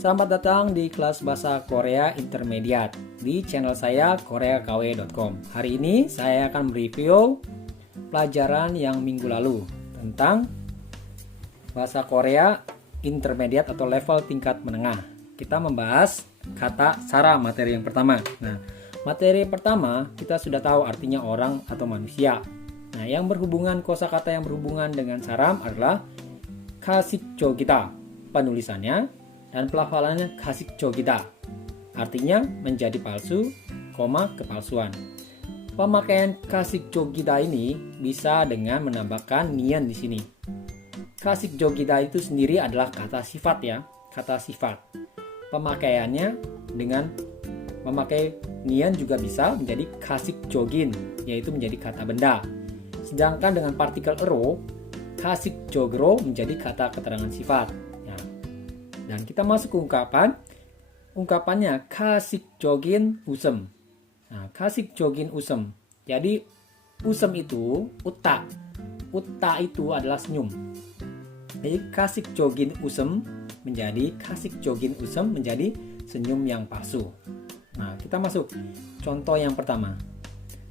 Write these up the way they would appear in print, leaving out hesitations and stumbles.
Selamat datang di kelas bahasa Korea Intermediate di channel saya koreakw.com. Hari ini saya akan mereview pelajaran yang minggu lalu tentang bahasa Korea Intermediate atau level tingkat menengah. Kita membahas kata saram, materi yang pertama. Nah, materi pertama kita sudah tahu artinya orang atau manusia. Nah, yang berhubungan, kosakata yang berhubungan dengan saram adalah kasikjogita. Penulisannya dan pelafalannya kasikjogita. Artinya menjadi palsu, kepalsuan. Pemakaian kasikjogita ini bisa dengan menambahkan nian di sini. Kasikjogita itu sendiri adalah kata sifat ya, kata sifat. Pemakaiannya dengan memakai nian juga bisa menjadi kasikjogin, yaitu menjadi kata benda. Sedangkan dengan partikel ero, kasikjogro menjadi kata keterangan sifat. Dan kita masuk ke ungkapan. Ungkapannya kasikjogin usem. Nah, kasikjogin usem. Jadi usem itu uta. Uta itu adalah senyum. Jadi kasikjogin usem menjadi senyum yang palsu. Nah, kita masuk contoh yang pertama.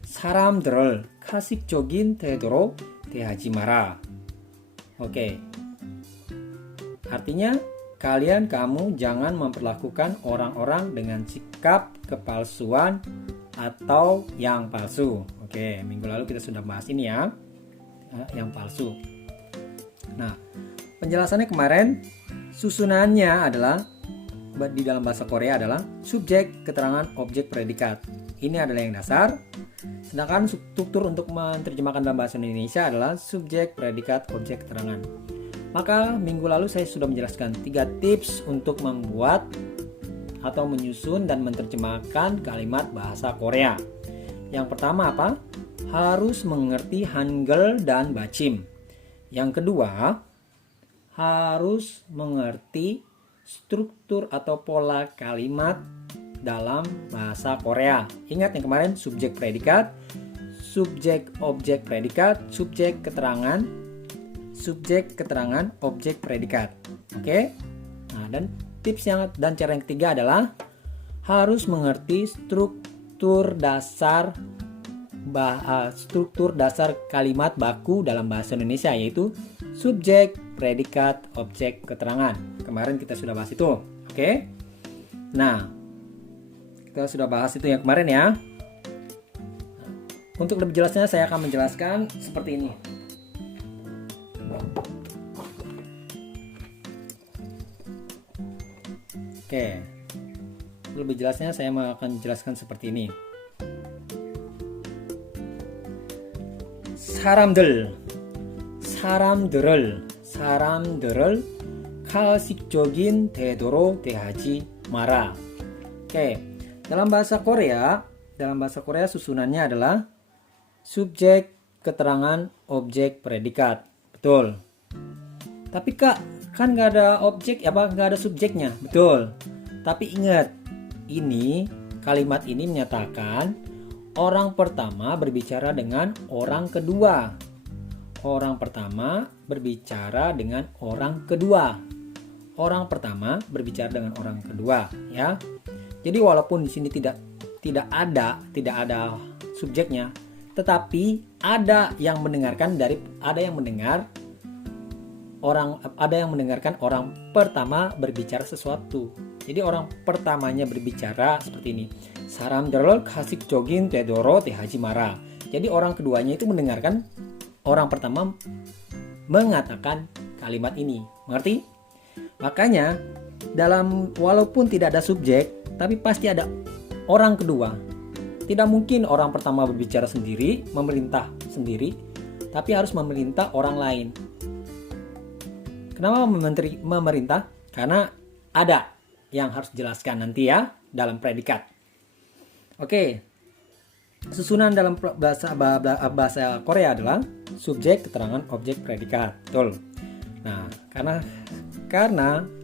사람들을 가식적인 태도로 대하지 마라. Oke. Artinya kamu jangan memperlakukan orang-orang dengan sikap kepalsuan atau yang palsu. Oke, minggu lalu kita sudah bahas ini ya, yang palsu. Nah, penjelasannya kemarin, susunannya adalah di dalam bahasa Korea adalah subjek, keterangan, objek, predikat. Ini adalah yang dasar. Sedangkan struktur untuk menerjemahkan dalam bahasa Indonesia adalah subjek, predikat, objek, keterangan. Maka minggu lalu saya sudah menjelaskan 3 tips untuk membuat atau menyusun dan menerjemahkan kalimat bahasa Korea. Yang pertama apa? Harus mengerti Hangul dan Bachim. Yang kedua, harus mengerti struktur atau pola kalimat dalam bahasa Korea. Ingat yang kemarin, subjek predikat, subjek objek predikat, subjek keterangan, objek predikat. Oke? Nah, dan tips dan cara yang ketiga adalah harus mengerti struktur dasar kalimat baku dalam bahasa Indonesia, yaitu subjek, predikat, objek, keterangan. Kemarin kita sudah bahas itu. Oke? Nah, kita sudah bahas itu yang kemarin ya. Untuk lebih jelasnya saya akan menjelaskan seperti ini. Oke, lebih jelasnya saya akan jelaskan seperti ini. 사람들을 가식적인 태도로 대하지 마라. Oke, dalam bahasa Korea susunannya adalah subjek, keterangan, objek, predikat. Betul. Tapi Kak, kan nggak ada objek, nggak ada subjeknya. Betul. Tapi ingat, kalimat ini menyatakan orang pertama berbicara dengan orang kedua. Orang pertama berbicara dengan orang kedua. Orang pertama berbicara dengan orang kedua, ya. Jadi walaupun di sini tidak ada subjeknya, tetapi ada yang mendengarkan orang pertama berbicara sesuatu. Jadi orang pertamanya berbicara seperti ini. 사람들을 가식적인 태도로 대하지 마라. Jadi orang keduanya itu mendengarkan orang pertama mengatakan kalimat ini. Mengerti? Makanya walaupun tidak ada subjek, tapi pasti ada orang kedua. Tidak mungkin orang pertama berbicara sendiri, memerintah sendiri, tapi harus memerintah orang lain. Kenapa memerintah? Karena ada yang harus dijelaskan nanti ya dalam predikat. Oke, susunan dalam bahasa Korea adalah subjek, keterangan, objek, predikat. Betul. Nah, karena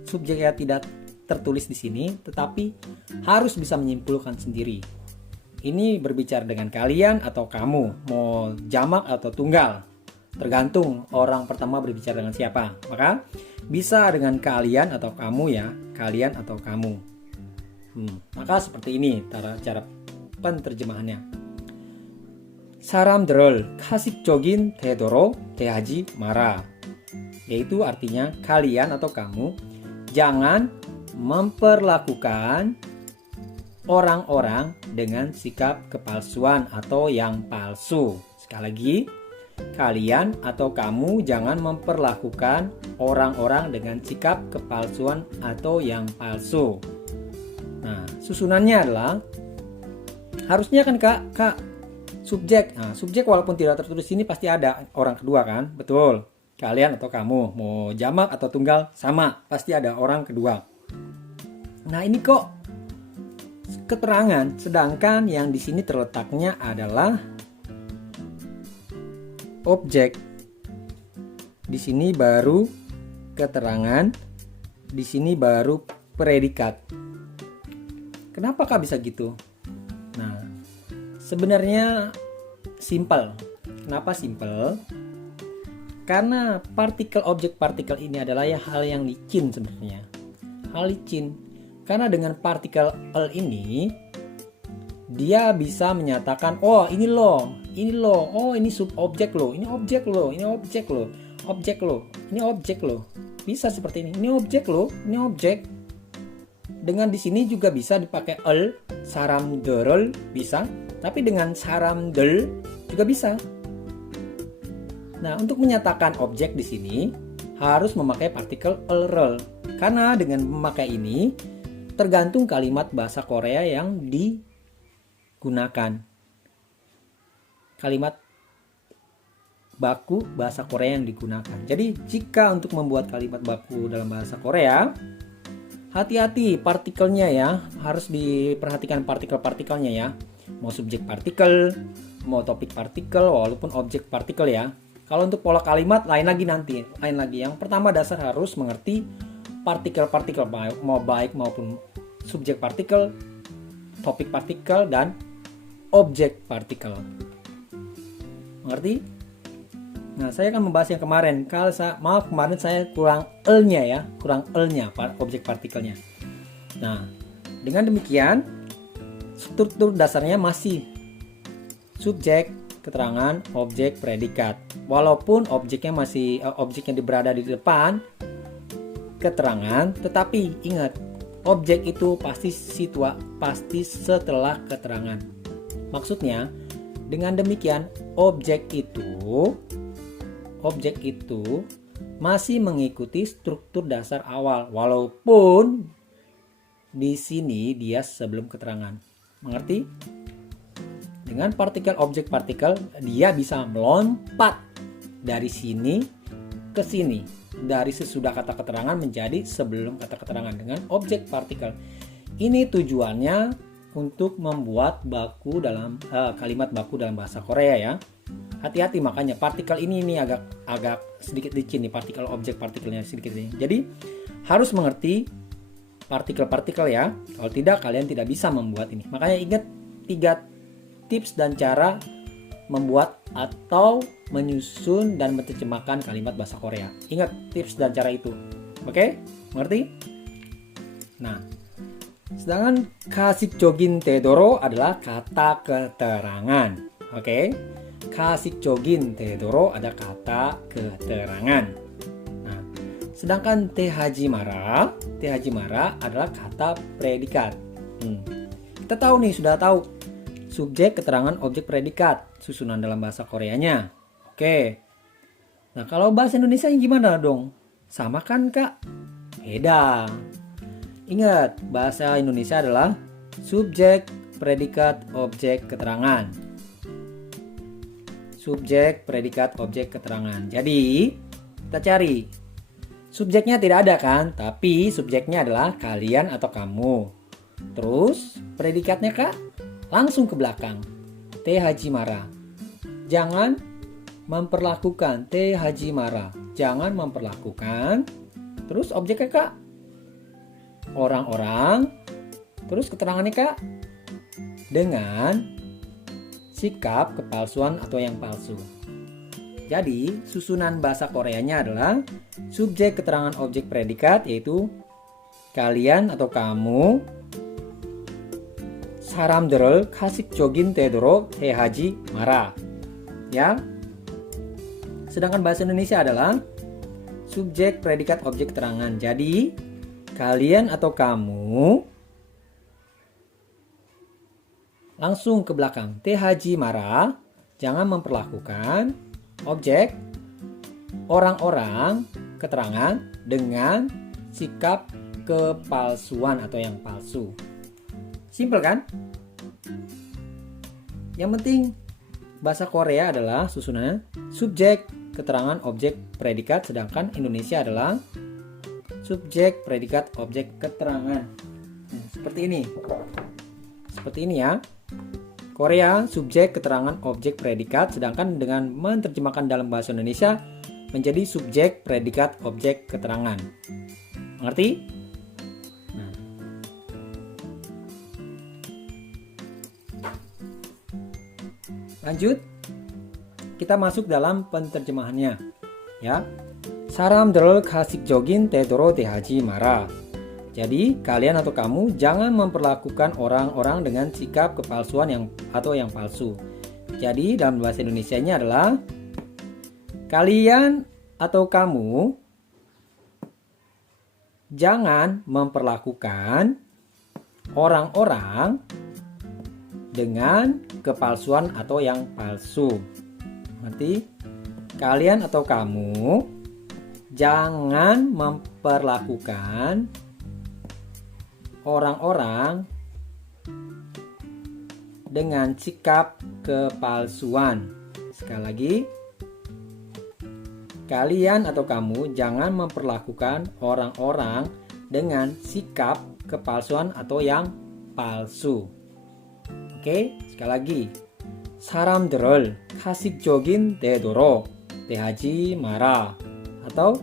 subjeknya tidak tertulis di sini, tetapi harus bisa menyimpulkan sendiri. Ini berbicara dengan kalian atau kamu, mau jamak atau tunggal. Tergantung orang pertama berbicara dengan siapa. Maka bisa dengan kalian atau kamu ya, kalian atau kamu. Maka seperti ini cara penterjemahannya. 사람들을 가식적인 태도로 대하지 마라. Yaitu artinya kalian atau kamu jangan memperlakukan orang-orang dengan sikap kepalsuan atau yang palsu. Sekali lagi, kalian atau kamu jangan memperlakukan orang-orang dengan sikap kepalsuan atau yang palsu. Nah, susunannya adalah harusnya kan kak subjek. Nah, subjek walaupun tidak tertulis ini pasti ada orang kedua kan, betul. Kalian atau kamu, mau jamak atau tunggal sama, pasti ada orang kedua. Nah ini kok keterangan, sedangkan yang di sini terletaknya adalah objek. Di sini baru keterangan, di sini baru predikat. Kenapa kak bisa gitu? Nah, sebenarnya simple. Kenapa simple? Karena partikel objek partikel ini adalah hal yang licin sebenarnya. Hal licin. Karena dengan partikel L ini dia bisa menyatakan, oh ini loh, oh ini subobjek loh, ini objek loh, ini objek loh, objek loh, ini objek loh. Bisa seperti ini objek loh, ini objek. Dengan di sini juga bisa dipakai L, saramdörl bisa, tapi dengan saramdel juga bisa. Nah, untuk menyatakan objek di sini harus memakai partikel lrl. Karena dengan memakai ini tergantung kalimat bahasa Korea yang digunakan. Kalimat baku bahasa Korea yang digunakan. Jadi, jika untuk membuat kalimat baku dalam bahasa Korea, hati-hati partikelnya ya, harus diperhatikan partikel-partikelnya ya. Mau subjek partikel, mau topik partikel, walaupun objek partikel ya. Kalau untuk pola kalimat lain lagi nanti, lain lagi. Yang pertama dasar harus mengerti partikel-partikel, mau baik maupun subjek partikel, topik partikel, dan objek partikel. Mengerti? Nah, saya akan membahas yang kemarin. Maaf kemarin saya kurang L-nya ya, objek partikelnya. Nah, dengan demikian struktur dasarnya masih subjek, keterangan, objek, predikat. Walaupun objeknya berada di depan keterangan, tetapi ingat, objek itu pasti setelah keterangan. Maksudnya, dengan demikian objek itu masih mengikuti struktur dasar awal, walaupun di sini dia sebelum keterangan. Mengerti? Dengan partikel objek partikel dia bisa melompat dari sini ke sini, dari sesudah kata keterangan menjadi sebelum kata keterangan dengan objek partikel. Ini tujuannya untuk membuat kalimat baku dalam bahasa Korea ya. Hati-hati, makanya partikel ini agak sedikit licin nih, partikel objek partikelnya sedikit ini. Jadi harus mengerti partikel-partikel ya. Kalau tidak kalian tidak bisa membuat ini. Makanya ingat 3 tips dan cara membuat atau menyusun dan menerjemahkan kalimat bahasa Korea. Ingat tips dan cara itu. Oke? Mengerti? Nah, sedangkan 가식적인 태도로 adalah kata keterangan. Oke? 가식적인 태도로 ada kata keterangan. Nah, sedangkan 대하지 마라 adalah kata predikat. Kita tahu nih, sudah tahu subjek, keterangan, objek, predikat, susunan dalam bahasa Koreanya. Oke. Nah, kalau bahasa Indonesia gimana dong? Sama kan, Kak? Beda. Ingat, bahasa Indonesia adalah subjek, predikat, objek, keterangan. Subjek, predikat, objek, keterangan. Jadi, kita cari. Subjeknya tidak ada kan? Tapi subjeknya adalah kalian atau kamu. Terus, predikatnya, Kak? Langsung ke belakang. 대하지 마라. Jangan memperlakukan. 대하지 마라. Jangan memperlakukan. Terus objeknya Kak? Orang-orang. Terus keterangannya Kak? Dengan sikap kepalsuan atau yang palsu. Jadi, susunan bahasa Koreanya adalah subjek keterangan objek predikat, yaitu kalian atau kamu, 사람들을 가식적인 태도로 대하지 마라. Ya. Sedangkan bahasa Indonesia adalah subjek predikat objek keterangan. Jadi, kalian atau kamu langsung ke belakang. 대하지 마라. Jangan memperlakukan objek orang-orang keterangan dengan sikap kepalsuan atau yang palsu. Simpel kan? Yang penting bahasa Korea adalah susunannya subjek, keterangan, objek, predikat, sedangkan Indonesia adalah subjek, predikat, objek, keterangan. Seperti ini. Seperti ini ya. Korea, subjek, keterangan, objek, predikat, sedangkan dengan menerjemahkan dalam bahasa Indonesia menjadi subjek, predikat, objek, keterangan. Mengerti? Nah. Lanjut, kita masuk dalam penerjemahannya. Ya, 사람들을 가식적인 태도로 대하지 마라. Jadi, kalian atau kamu jangan memperlakukan orang-orang dengan sikap kepalsuan atau yang palsu. Jadi, dalam bahasa Indonesianya adalah kalian atau kamu jangan memperlakukan orang-orang dengan kepalsuan atau yang palsu. Nanti, kalian atau kamu jangan memperlakukan orang-orang dengan sikap kepalsuan. Sekali lagi, kalian atau kamu jangan memperlakukan orang-orang dengan sikap kepalsuan atau yang palsu. Oke, sekali lagi. 사람들을 가식적인 태도로 대하지 마라. Atau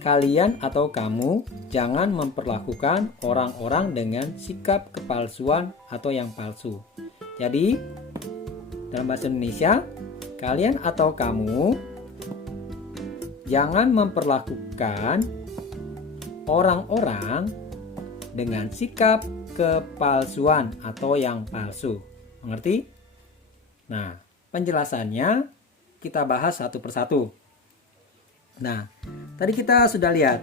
kalian atau kamu jangan memperlakukan orang-orang dengan sikap kepalsuan atau yang palsu. Jadi, dalam bahasa Indonesia, kalian atau kamu jangan memperlakukan orang-orang dengan sikap kepalsuan atau yang palsu. Mengerti? Nah, penjelasannya kita bahas satu persatu. Nah, tadi kita sudah lihat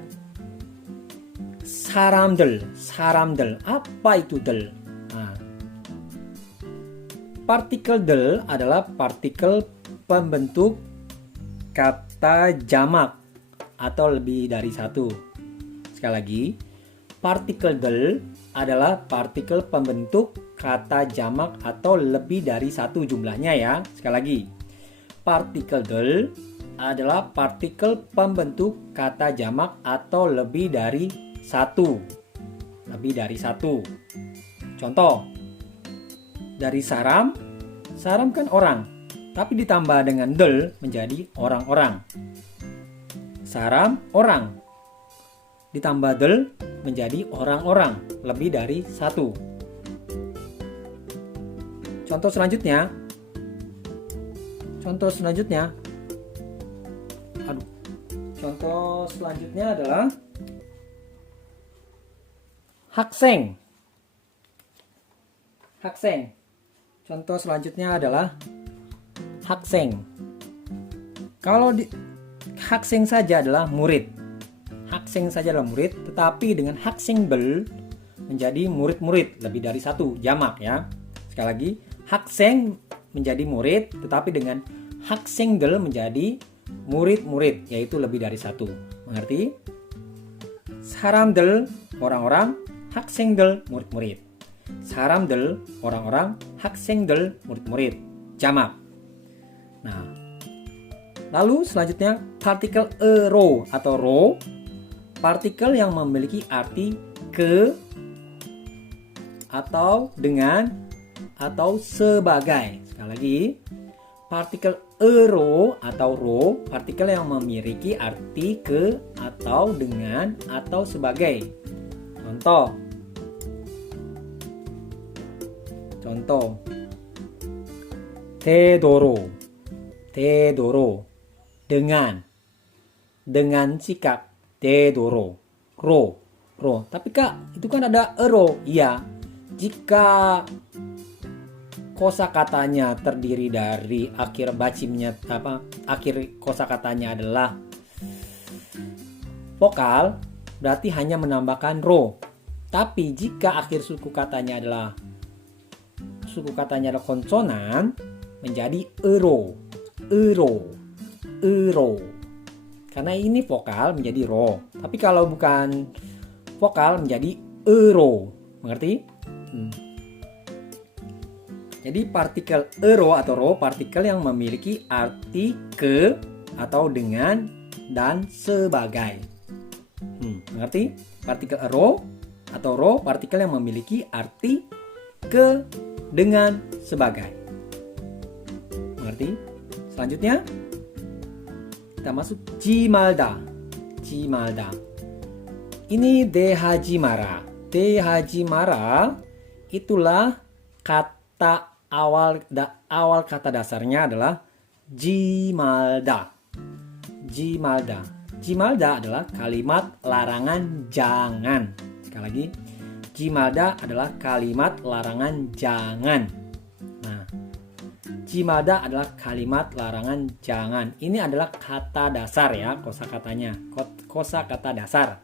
사람들. Apa itu del? Nah, partikel del adalah partikel pembentuk kata jamak atau lebih dari satu. Sekali lagi, partikel del adalah partikel pembentuk kata jamak atau lebih dari satu jumlahnya ya. Sekali lagi, partikel del adalah partikel pembentuk kata jamak atau lebih dari satu. Lebih dari satu. Contoh, dari saram kan orang, tapi ditambah dengan del menjadi orang-orang. Saram orang, ditambah del menjadi orang-orang, lebih dari satu. Contoh selanjutnya adalah 학생. Contoh selanjutnya adalah 학생. Kalau 학생 saja adalah murid. Tetapi dengan 학생들 menjadi murid-murid, lebih dari satu, jamak ya. Sekali lagi, 학생 menjadi murid, tetapi dengan 학생들 menjadi murid-murid, yaitu lebih dari satu. Mengerti? 사람들 orang-orang, 학생들 murid-murid. 사람들 orang-orang, 학생들 murid-murid. Jamak. Nah, lalu selanjutnya partikel ero atau ro, partikel yang memiliki arti ke atau dengan atau sebagai. Sekali lagi, partikel ero atau ro, partikel yang memiliki arti ke atau dengan atau sebagai. Contoh. 대도로. dengan sikap 되도록 ro. Tapi Kak, itu kan ada ero. Iya. Jika kosakatanya terdiri dari akhir bacimnya akhir kosakatanya adalah vokal, berarti hanya menambahkan ro. Tapi jika akhir suku katanya adalah konsonan, menjadi ero. Karena ini vokal menjadi ro. Tapi kalau bukan vokal menjadi ero. Mengerti? Jadi partikel ero atau ro partikel yang memiliki arti ke atau dengan dan sebagai. Mengerti? Partikel ero atau ro partikel yang memiliki arti ke dengan sebagai. Mengerti? Selanjutnya kita masuk jimalda. Ini dehajimara. Itulah kata awal kata dasarnya adalah jimalda. Jimalda adalah kalimat larangan jangan. Sekali lagi, jimalda adalah kalimat larangan jangan. Nah, jimalda adalah kalimat larangan jangan. Ini adalah kata dasar ya, kosakatanya. Kosakata dasar.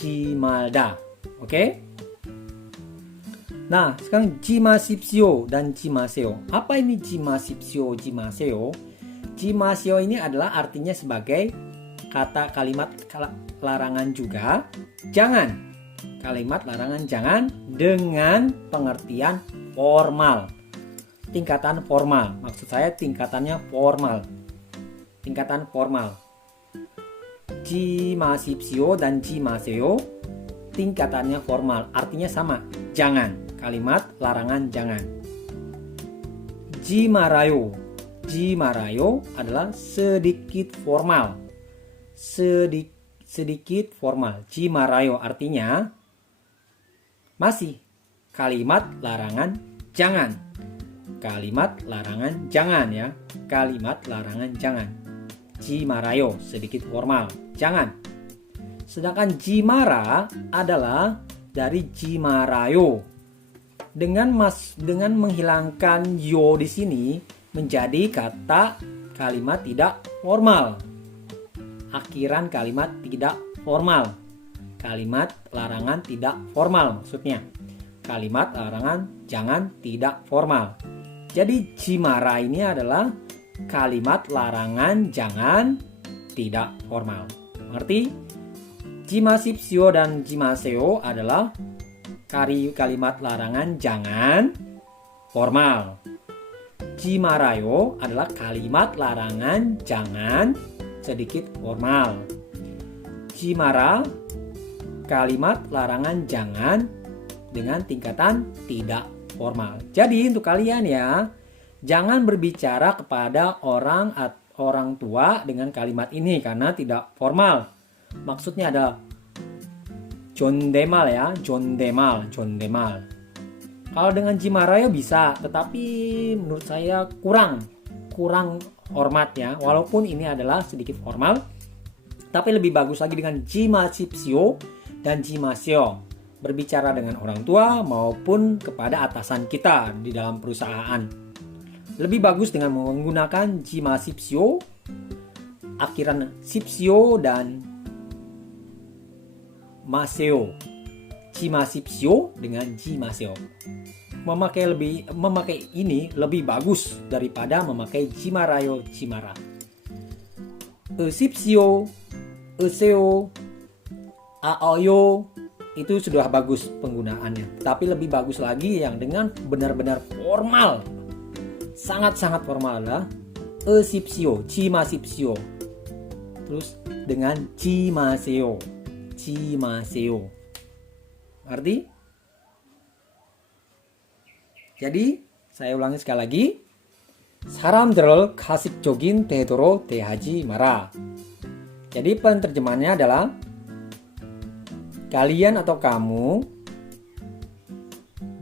Jimalda. Oke? Nah, sekarang jimasipsio dan jimaseo. Apa ini jimasipsio, jimaseo? Jimaseo ini adalah artinya sebagai kalimat larangan juga jangan. Kalimat larangan jangan dengan pengertian formal. Tingkatan formal. Maksud saya tingkatannya formal. Tingkatan formal. Jimasipsio dan jimaseo tingkatannya formal. Artinya sama. Jangan. Kalimat larangan jangan. Jimarayo adalah sedikit formal. Sedikit formal. Jimarayo artinya masih kalimat larangan jangan. Kalimat larangan jangan ya. Kalimat larangan jangan. Jimarayo sedikit formal. Jangan. Sedangkan jimara adalah dari jimarayo. Dengan menghilangkan yo di sini menjadi kata kalimat tidak formal. Akhiran kalimat tidak formal. Kalimat larangan tidak formal maksudnya. Kalimat larangan jangan tidak formal. Jadi jimara ini adalah kalimat larangan jangan tidak formal. Mengerti? Jimasipsio dan jimaseo adalah kalimat larangan jangan formal. Jimarayo adalah kalimat larangan jangan sedikit formal. Jimara kalimat larangan jangan dengan tingkatan tidak formal. Jadi untuk kalian ya, jangan berbicara kepada orang tua dengan kalimat ini karena tidak formal. Maksudnya adalah jondemal ya, jondemal. Kalau dengan jimarayo bisa, tetapi menurut saya kurang hormat ya. Walaupun ini adalah sedikit formal, tapi lebih bagus lagi dengan jimasipsio dan jimaseo. Berbicara dengan orang tua maupun kepada atasan kita di dalam perusahaan. Lebih bagus dengan menggunakan jimasipsio, akhiran sipsio dan maseo. Jimasipsio dengan jimaseo. Memakai ini lebih bagus daripada memakai jimarayo, jimara. Sipsio, seo, aoyo itu sudah bagus penggunaannya. Tapi lebih bagus lagi yang dengan benar-benar formal. Sangat-sangat formal adalah sipsio, jimasipsio. Terus dengan jimaseo. Arti? Jadi saya ulangi sekali lagi. 사람들을 가식적인 태도로 대하지 마라. Jadi penerjemahannya adalah kalian atau kamu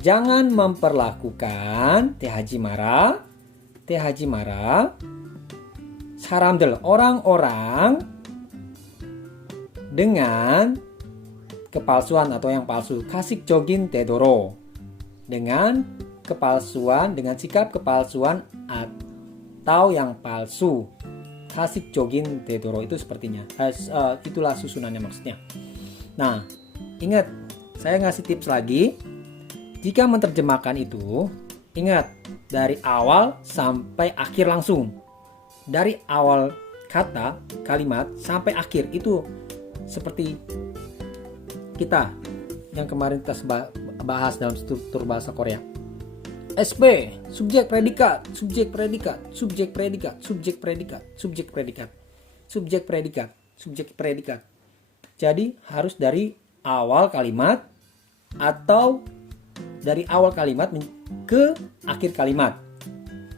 jangan memperlakukan tehajimara saram들, orang-orang dengan kepalsuan atau yang palsu. 가식적인 태도로, dengan kepalsuan, dengan sikap kepalsuan atau yang palsu. 가식적인 태도로 itu sepertinya. Itulah susunannya maksudnya. Nah, ingat, saya ngasih tips lagi. Jika menerjemahkan itu, ingat dari awal sampai akhir langsung. Dari awal kata, kalimat sampai akhir itu seperti kita yang kemarin kita bahas dalam struktur bahasa Korea. SP, subjek predikat, subjek predikat, subjek predikat, subjek predikat, subjek predikat, subjek predikat, subjek predikat. Jadi harus dari awal kalimat atau dari awal kalimat ke akhir kalimat.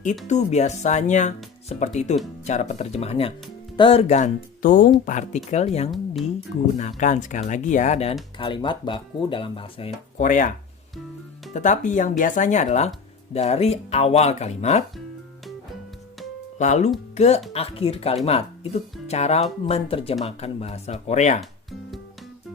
Itu biasanya seperti itu cara penerjemahannya. Tergantung partikel yang digunakan, sekali lagi ya, dan kalimat baku dalam bahasa Korea. Tetapi yang biasanya adalah dari awal kalimat lalu ke akhir kalimat. Itu cara menerjemahkan bahasa Korea.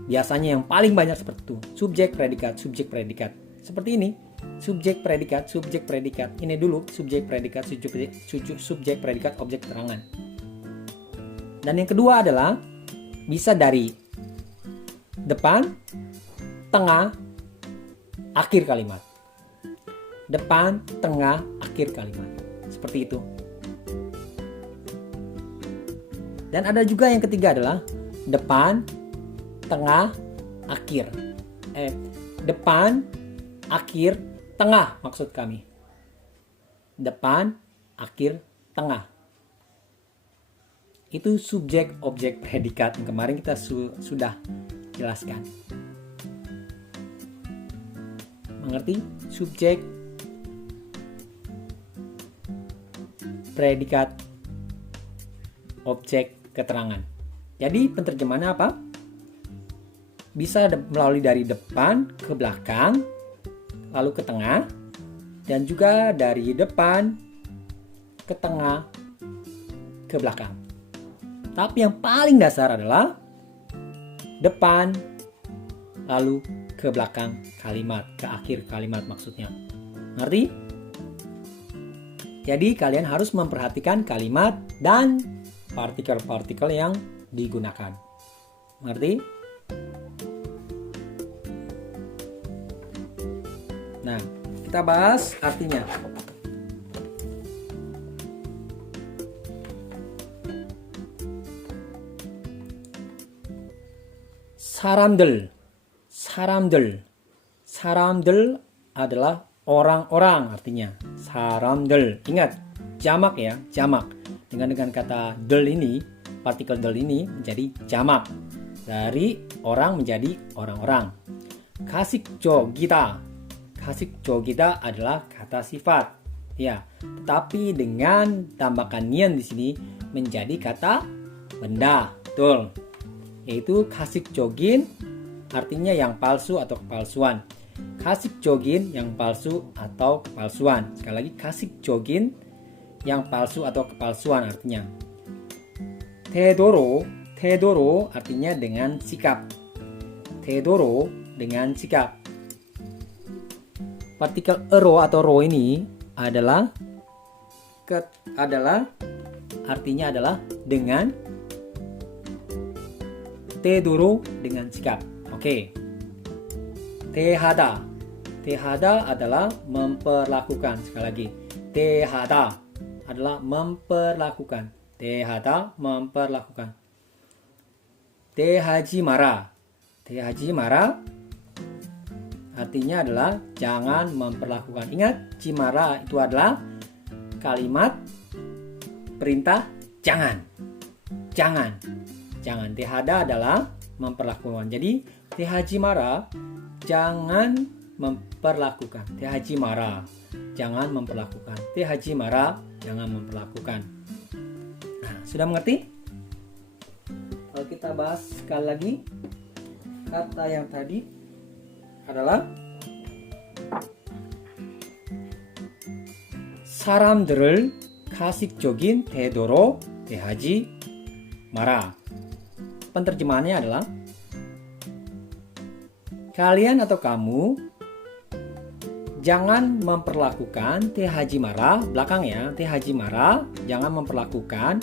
Biasanya yang paling banyak seperti itu. Subjek predikat, subjek predikat. Seperti ini. Subjek predikat, subjek predikat. Ini dulu subjek predikat, subjek predikat, objek keterangan. Dan yang kedua adalah bisa dari depan, tengah, akhir kalimat. Depan, tengah, akhir kalimat. Seperti itu. Dan ada juga yang ketiga adalah depan, tengah, akhir. Depan, akhir, tengah maksud kami. Depan, akhir, tengah. Itu subjek, objek, predikat yang kemarin kita sudah jelaskan. Mengerti? Subjek, predikat, objek, keterangan. Jadi penerjemahannya apa? Bisa melalui dari depan ke belakang, lalu ke tengah, dan juga dari depan ke tengah ke belakang. Tapi yang paling dasar adalah depan lalu ke belakang kalimat, ke akhir kalimat maksudnya. Ngerti? Jadi kalian harus memperhatikan kalimat dan partikel-partikel yang digunakan. Ngerti? Nah, kita bahas artinya. 사람들, 사람들, 사람들 adalah orang-orang artinya. 사람들, ingat jamak ya, jamak. Dengan kata del ini, partikel del ini menjadi jamak. Dari orang menjadi orang-orang. 가식적이다, 가식적이다 adalah kata sifat. Ya, tetapi dengan tambahkan nian di sini menjadi kata benda. Betul. Yaitu 가식적인 artinya yang palsu atau kepalsuan. 가식적인 yang palsu atau kepalsuan. Sekali lagi 가식적인 yang palsu atau kepalsuan artinya. 태도로, 태도로 artinya dengan sikap. 태도로 dengan sikap. Partikel ero atau ro ini adalah artinya adalah dengan, 태도로 dengan sikap. Oke. 대하다. 대하다 adalah memperlakukan. Sekali lagi. 대하다 adalah memperlakukan. 대하다 memperlakukan. 대하지 마라. 대하지 마라 artinya adalah jangan memperlakukan. Ingat, jimara itu adalah kalimat perintah jangan. Jangan. Jangan. Tehada adalah memperlakukan. Jadi tehajimara jangan memperlakukan. Tehajimara jangan memperlakukan. Tehajimara jangan memperlakukan. Nah, sudah mengerti? Kalau kita bahas sekali lagi, kata yang tadi adalah 사람들을 가식적인 태도로 Tehaji Mara. Penerjemahannya adalah kalian atau kamu jangan memperlakukan Tehaji Mara, belakangnya Tehaji Mara, jangan memperlakukan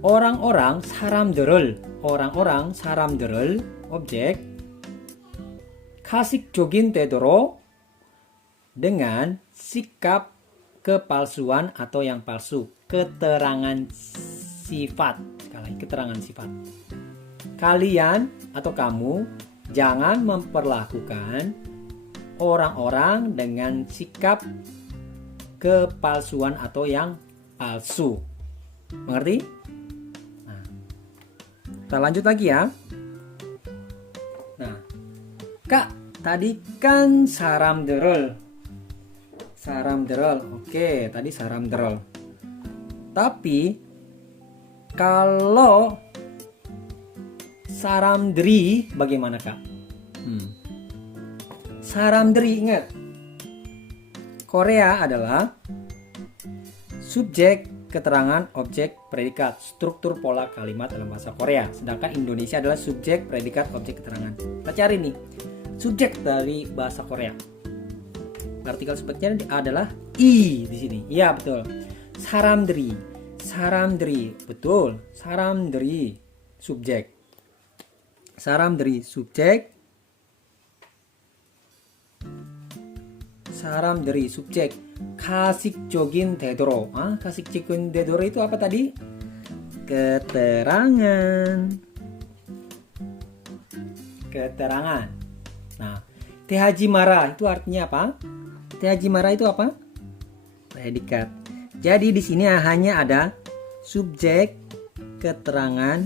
orang-orang saram들을, objek, 가식적인 태도로 dengan sikap kepalsuan atau yang palsu, keterangan sifat. Kalian atau kamu jangan memperlakukan orang-orang dengan sikap kepalsuan atau yang palsu. Mengerti? Nah, kita lanjut lagi ya. Nah, Kak, tadi kan saram들을. Oke, tadi saram들을. Tapi kalau saram들이 bagaimana, Kak? 사람들이, ingat, Korea adalah subjek, keterangan, objek, predikat, struktur pola kalimat dalam bahasa Korea. Sedangkan Indonesia adalah subjek, predikat, objek, keterangan. Kita cari nih subjek dari bahasa Korea. Artikel subjeknya adalah i di sini. Iya, betul. 사람들이, betul. 사람들이 subjek. 사람들이 subjek. 사람들이 subjek. 가식적인 태도로. 가식적인 태도로 itu apa tadi? Keterangan. Nah, Tehaji Mara itu artinya apa? Tehaji Mara itu apa? Predikat. Jadi di sini hanya ada subjek, keterangan,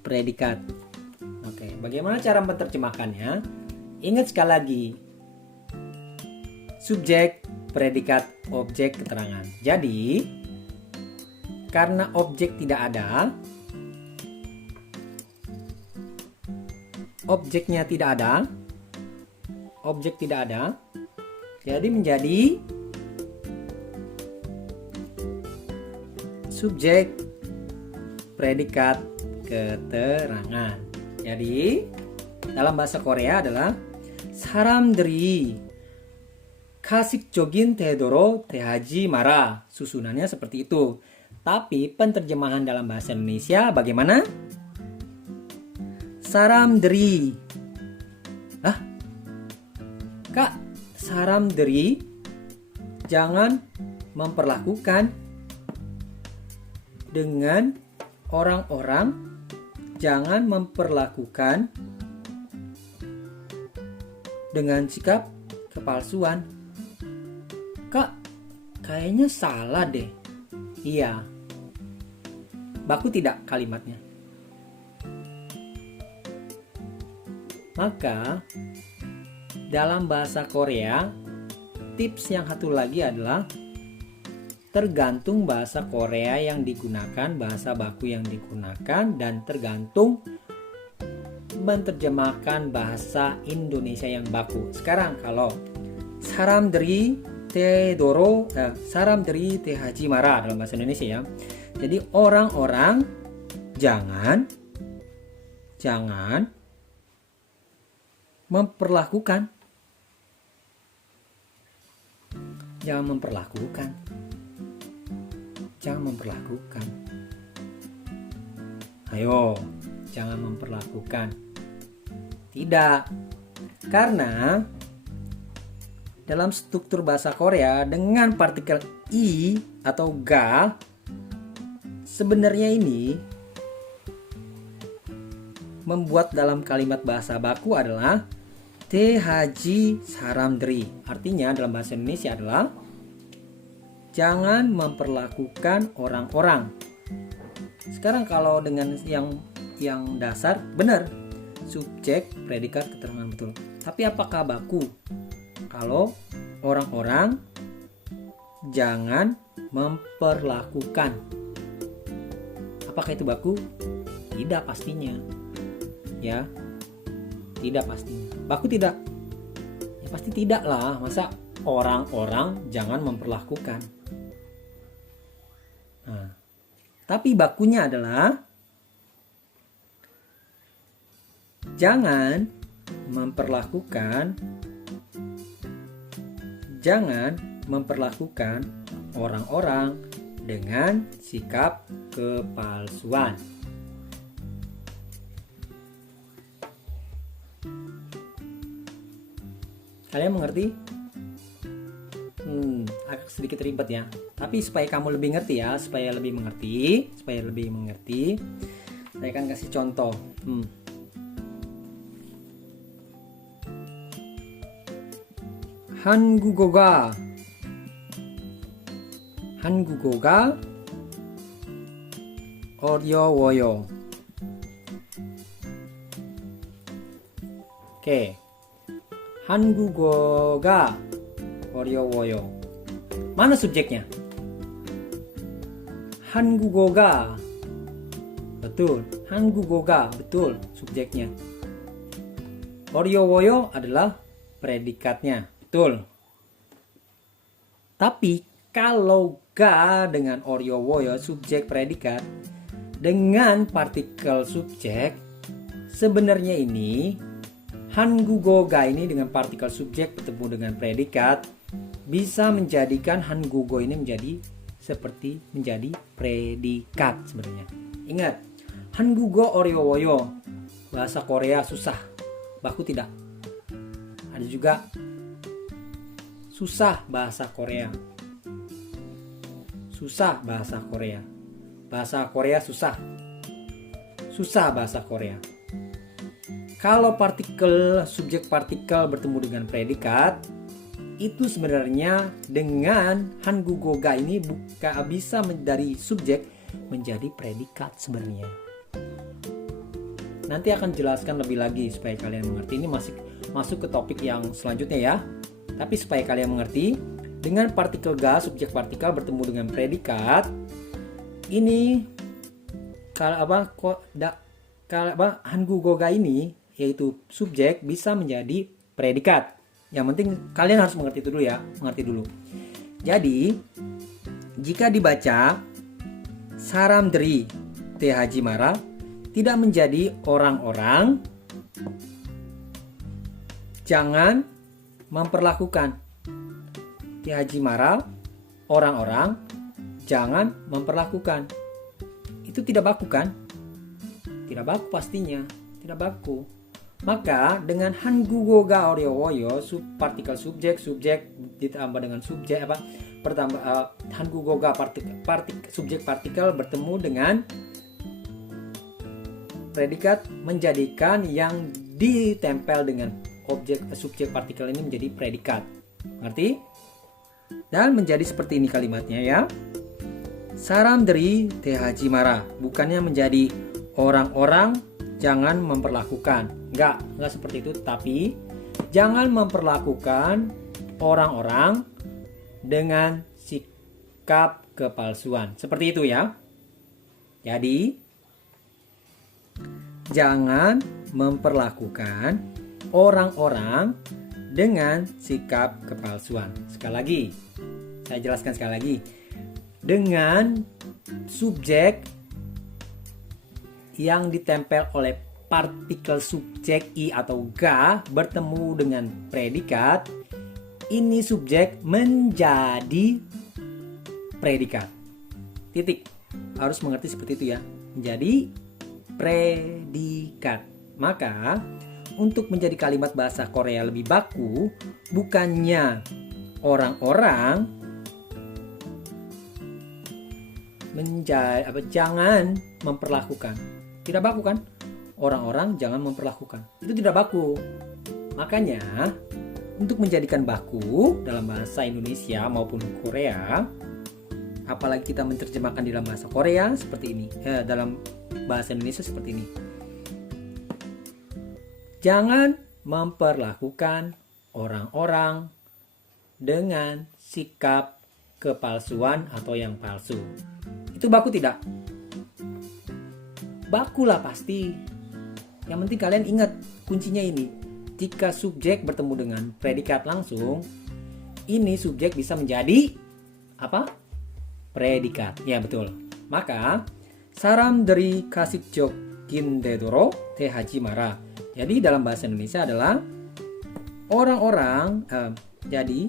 predikat. Oke, bagaimana cara menerjemahkannya? Ingat sekali lagi. Subjek, predikat, objek, keterangan. Jadi, karena objek tidak ada, objek tidak ada, jadi menjadi subjek, predikat, keterangan. Jadi dalam bahasa Korea adalah 사람들이 가식적인 태도로 대하지 마라. Susunannya seperti itu. Tapi penerjemahan dalam bahasa Indonesia bagaimana? 사람들이. Kak, 사람들이 jangan memperlakukan dengan orang-orang, jangan memperlakukan dengan sikap kepalsuan. Kak, kayaknya salah deh. Iya. Baku tidak kalimatnya. Maka dalam bahasa Korea, tips yang satu lagi adalah tergantung bahasa Korea yang digunakan, bahasa baku yang digunakan, dan tergantung menerjemahkan bahasa Indonesia yang baku. Sekarang kalau 사람들이 대하지 마라 dalam bahasa Indonesia ya. Jadi orang-orang jangan memperlakukan. Jangan memperlakukan. Ayo, jangan memperlakukan. Tidak. Karena dalam struktur bahasa Korea dengan partikel i atau ga, sebenarnya ini membuat dalam kalimat bahasa baku adalah 대하지 사람들이. Artinya dalam bahasa Indonesia adalah jangan memperlakukan orang-orang. Sekarang kalau dengan yang dasar benar, subjek, predikat, keterangan betul. Tapi apakah baku? Kalau orang-orang jangan memperlakukan, apakah itu baku? Tidak pastinya. Ya, tidak pastinya. Baku tidak? Ya pasti tidak lah. Masa orang-orang jangan memperlakukan? Tapi bakunya adalah jangan memperlakukan orang-orang dengan sikap kepalsuan. Kalian mengerti? Agak sedikit ribet ya. Tapi supaya kamu lebih ngerti ya, supaya lebih mengerti, saya akan kasih contoh. 한국어가 어려워요. Oke. 한국어가 어려워요. Mana subjeknya? 한국어가. Betul. 한국어가 betul subjeknya. 어려워요 adalah predikatnya. Betul. Tapi kalau ga dengan 어려워요 subjek predikat dengan partikel subjek, sebenarnya ini 한국어가 ini dengan partikel subjek bertemu dengan predikat bisa menjadikan 한국어 ini menjadi predikat sebenarnya. Ingat, 한국어 어려워요, bahasa Korea susah, baku tidak. Ada juga susah bahasa Korea. Susah bahasa Korea. Bahasa Korea susah. Susah bahasa Korea. Kalau partikel, subjek partikel bertemu dengan predikat, itu sebenarnya dengan 한국어가 ini bisa dari subjek menjadi predikat sebenarnya. Nanti akan jelaskan lebih lagi supaya kalian mengerti. Ini masuk ke topik yang selanjutnya ya. Tapi supaya kalian mengerti, dengan partikel ga, subjek partikel bertemu dengan predikat, ini 한국어가 ini yaitu subjek bisa menjadi predikat. Yang penting kalian harus mengerti itu dulu ya, Jadi, jika dibaca 사람들이 대하지 마라 tidak menjadi orang-orang jangan memperlakukan. 대하지 마라 orang-orang jangan memperlakukan. Itu tidak baku kan? Tidak baku pastinya, tidak baku. Maka dengan 한국어가 어려워요 partikel subjek ditambah dengan subjek 한국어가 subjek partikel bertemu dengan predikat menjadikan yang ditempel dengan subjek partikel ini menjadi predikat. Ngerti? Dan menjadi seperti ini kalimatnya ya. 사람들이 대하지 마라 bukannya menjadi orang-orang jangan memperlakukan. Enggak seperti itu, tapi jangan memperlakukan orang-orang dengan sikap kepalsuan. Seperti itu ya. Jadi jangan memperlakukan orang-orang dengan sikap kepalsuan. Sekali lagi, saya jelaskan sekali lagi. Dengan subjek yang ditempel oleh partikel subjek i atau ga bertemu dengan predikat, ini subjek menjadi predikat. Titik. Harus mengerti seperti itu ya. Menjadi predikat. Maka untuk menjadi kalimat bahasa Korea lebih baku, bukannya orang-orang jangan memperlakukan. Tidak baku kan? Orang-orang jangan memperlakukan. Itu tidak baku. Makanya untuk menjadikan baku dalam bahasa Indonesia maupun Korea, apalagi kita menerjemahkan dalam bahasa Korea seperti ini, dalam bahasa Indonesia seperti ini. Jangan memperlakukan orang-orang dengan sikap kepalsuan atau yang palsu. Itu baku tidak? Baku lah pasti. Yang penting kalian ingat kuncinya ini. Jika subjek bertemu dengan predikat langsung, ini subjek bisa menjadi apa? Predikat. Ya betul. Maka 사람들이 가식적인 데도로 대하지 마라. Jadi dalam bahasa Indonesia adalah jadi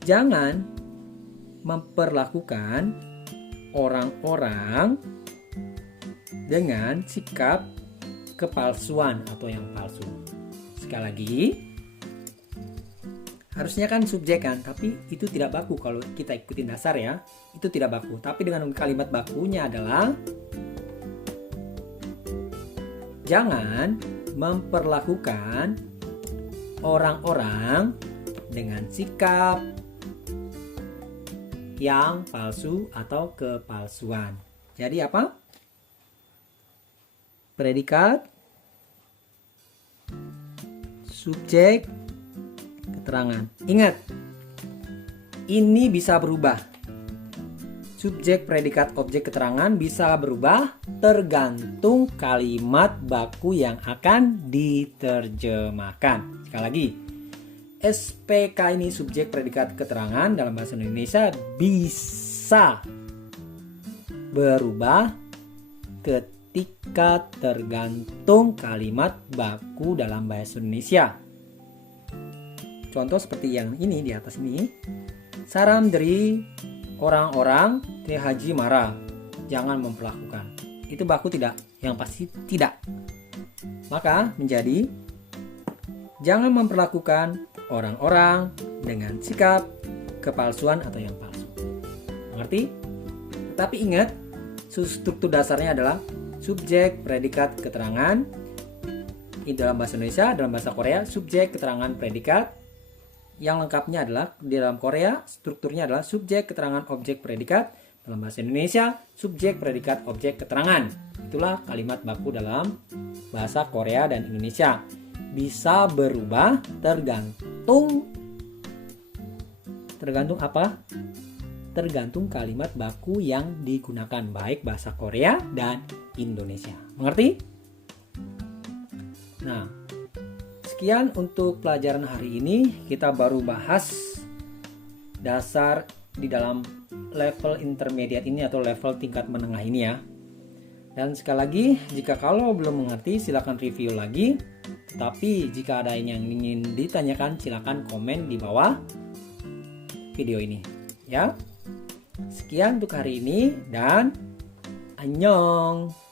jangan memperlakukan orang-orang dengan sikap kepalsuan atau yang palsu. Sekali lagi, harusnya kan subjek kan, tapi itu tidak baku kalau kita ikutin dasar ya. Itu tidak baku, tapi dengan kalimat bakunya adalah jangan memperlakukan orang-orang dengan sikap yang palsu atau kepalsuan. Jadi apa? Predikat, subjek, keterangan. Ingat, ini bisa berubah. Subjek, predikat, objek, keterangan bisa berubah tergantung kalimat baku yang akan diterjemahkan. Sekali lagi, SPK ini subjek, predikat, keterangan dalam bahasa Indonesia bisa berubah ketika tergantung kalimat baku dalam bahasa Indonesia. Contoh seperti yang ini di atas ini. 사람들이 orang-orang 대하지 마라. Jangan memperlakukan. Itu baku tidak? Yang pasti tidak. Maka menjadi jangan memperlakukan orang-orang dengan sikap kepalsuan atau yang palsu. Mengerti? Tapi ingat, struktur dasarnya adalah subjek, predikat, keterangan. Ini dalam bahasa Indonesia, dalam bahasa Korea, subjek, keterangan, predikat. Yang lengkapnya adalah di dalam Korea strukturnya adalah subjek, keterangan, objek, predikat. Dalam bahasa Indonesia subjek, predikat, objek, keterangan. Itulah kalimat baku dalam bahasa Korea dan Indonesia. Bisa berubah tergantung apa? Tergantung kalimat baku yang digunakan, baik bahasa Korea dan Indonesia. Mengerti? Nah, sekian untuk pelajaran hari ini. Kita baru bahas dasar di dalam level intermediate ini atau level tingkat menengah ini ya. Dan sekali lagi, jika kalau belum mengerti silakan review lagi. Tetapi jika ada yang ingin ditanyakan silakan komen di bawah video ini ya. Sekian untuk hari ini dan annyeong.